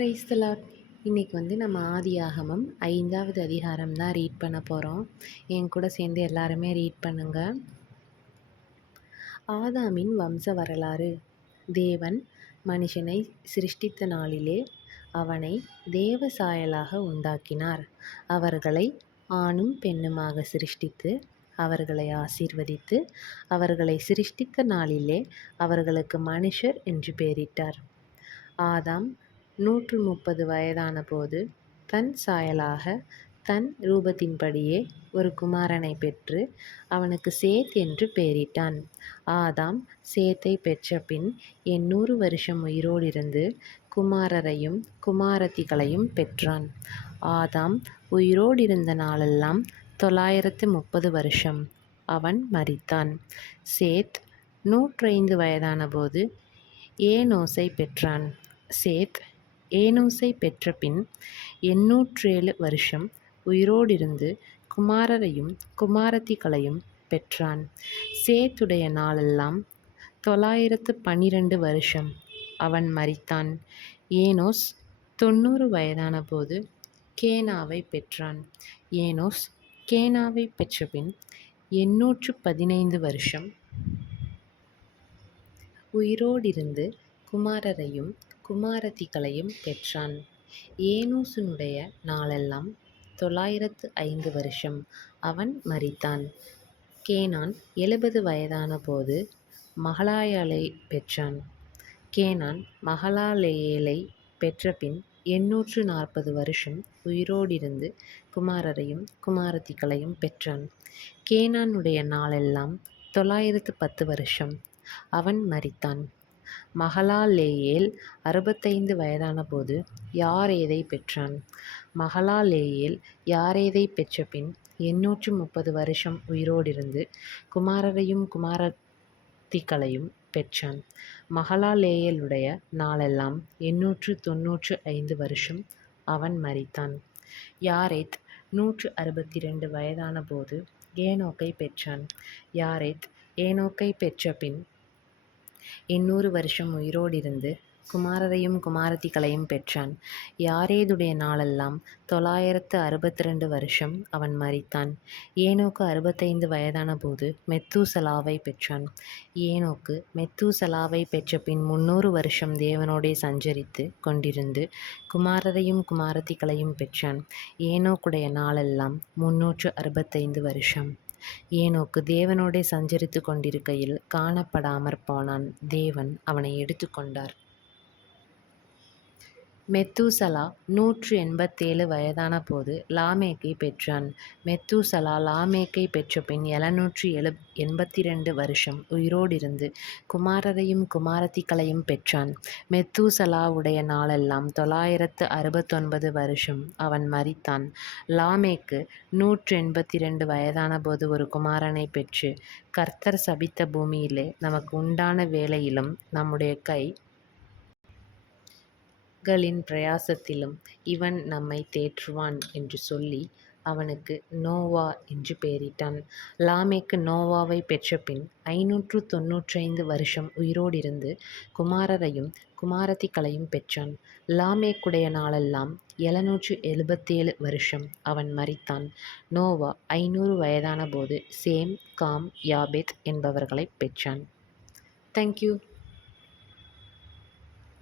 Praise the Lord. இன்றைக்கி நம்ம ஆதியாகமம் 5வது அதிகாரம் தான் ரீட் பண்ண போகிறோம். என் கூட சேர்ந்து எல்லாருமே ரீட் பண்ணுங்க. ஆதாமின் வம்ச வரலாறு. தேவன் மனுஷனை சிருஷ்டித்த நாளிலே அவனை தேவ சாயலாக உண்டாக்கினார். அவர்களை ஆணும் பெண்ணுமாக சிருஷ்டித்து அவர்களை ஆசீர்வதித்து அவர்களை சிருஷ்டித்த நாளிலே அவர்களுக்கு மனுஷர் என்று பெயரிட்டார். ஆதாம் 130 வயதான போது தன் சாயலாக தன் ரூபத்தின்படியே ஒரு குமாரனை பெற்று அவனுக்கு சேத் என்று பெயரிட்டான். ஆதாம் சேத்தை பெற்ற பின் 800 வருஷம் உயிரோடிருந்து குமாரரையும் குமாரத்திகளையும் பெற்றான். ஆதாம் உயிரோடிருந்த நாளெல்லாம் 930 வருஷம். அவன் மரித்தான். சேத் 105 வயதான போது ஏனோசை பெற்றான். சேத் ஏனோசை பெற்ற பின் 807 வருஷம் உயிரோடிருந்து குமாரரையும் குமாரத்திகளையும் பெற்றான். சேத்துடைய நாளெல்லாம் 912 வருஷம். அவன் மரித்தான். ஏனோஸ் 90 வயதான போது கேனாவை பெற்றான். ஏனோஸ் கேனாவை பெற்ற பின் 815 வருஷம் உயிரோடிருந்து குமாரரையும் குமாரத்திகளையும் பெற்றான். ஏனோசுனுடைய நாளெல்லாம் 905 வருஷம். அவன் மரித்தான். கேனான் 70 வயதான போது மகலாயேலை பெற்றான். கேனான் மகலாலெயேலை பெற்ற பின் 840 வருஷம் உயிரோடிருந்து குமாரரையும் குமாரத்திகளையும் பெற்றான். கேனானுடைய நாளெல்லாம் 910 வருஷம். அவன் மரித்தான். மகலாலெயேல் 65 வயதான போது யாரேதை பெற்றான். மகலாலெயேல் யாரேதை பெற்ற பின் 830 வருஷம் உயிரோடிருந்து குமாரரையும் குமாரத்திகளையும் பெற்றான். மகலாலெயேலுடைய நாளெல்லாம் 895 வருஷம். அவன் மரித்தான். யாரேத் 162 வயதான போது ஏனோக்கை பெற்றான். யாரேத் ஏனோக்கை பெற்ற பின் 800 வருஷம் உயிரோடிருந்து குமாரரையும் குமாரத்திகளையும் பெற்றான். யாரேதுடைய நாளெல்லாம் 962 வருஷம். அவன் மரித்தான். ஏனோக்கு 65 வயதான போது மெத்தூசலாவை பெற்றான். ஏனோக்கு மெத்தூசலாவை பெற்ற பின் 300 வருஷம் தேவனோடே சஞ்சரித்து கொண்டிருந்து குமாரரையும் குமாரத்திகளையும் பெற்றான். ஏனோக்குடைய நாளெல்லாம் 365 வருஷம். ஏனோக்கு தேவனோடே சஞ்சரித்து கொண்டிருக்கையில் காணப்படாமற் போனான். தேவன் அவனை எடுத்து கொண்டார். மெத்தூசலா 187 வயதான போது லாமேக்கை பெற்றான். மெத்தூசலா லாமேக்கை பெற்ற பின் 782 வருஷம் உயிரோடிருந்து குமாரரையும் குமாரத்திகளையும் பெற்றான். மெத்தூசலாவுடைய நாளெல்லாம் 969 வருஷம். அவன் மரித்தான். லாமேக்கு 182 வயதான போது ஒரு குமாரனை பெற்று கர்த்தர் சபித்த பூமியிலே நமக்கு உண்டான வேலையிலும் நம்முடைய களின் பிரயாசத்திலும் இவன் நம்மை தேற்றுவான் என்று சொல்லி அவனுக்கு நோவா என்று பெயரிட்டான். லாமேக்கு நோவாவை பெற்ற பின் 595 வருஷம் உயிரோடிருந்து குமாரரையும் குமாரத்திகளையும் பெற்றான். லாமேக்குடைய நாளெல்லாம் 777 வருஷம். அவன் மரித்தான். நோவா 500 வயதான போது சேம், காம், யாபேத் என்பவர்களை பெற்றான். தேங்க்யூ.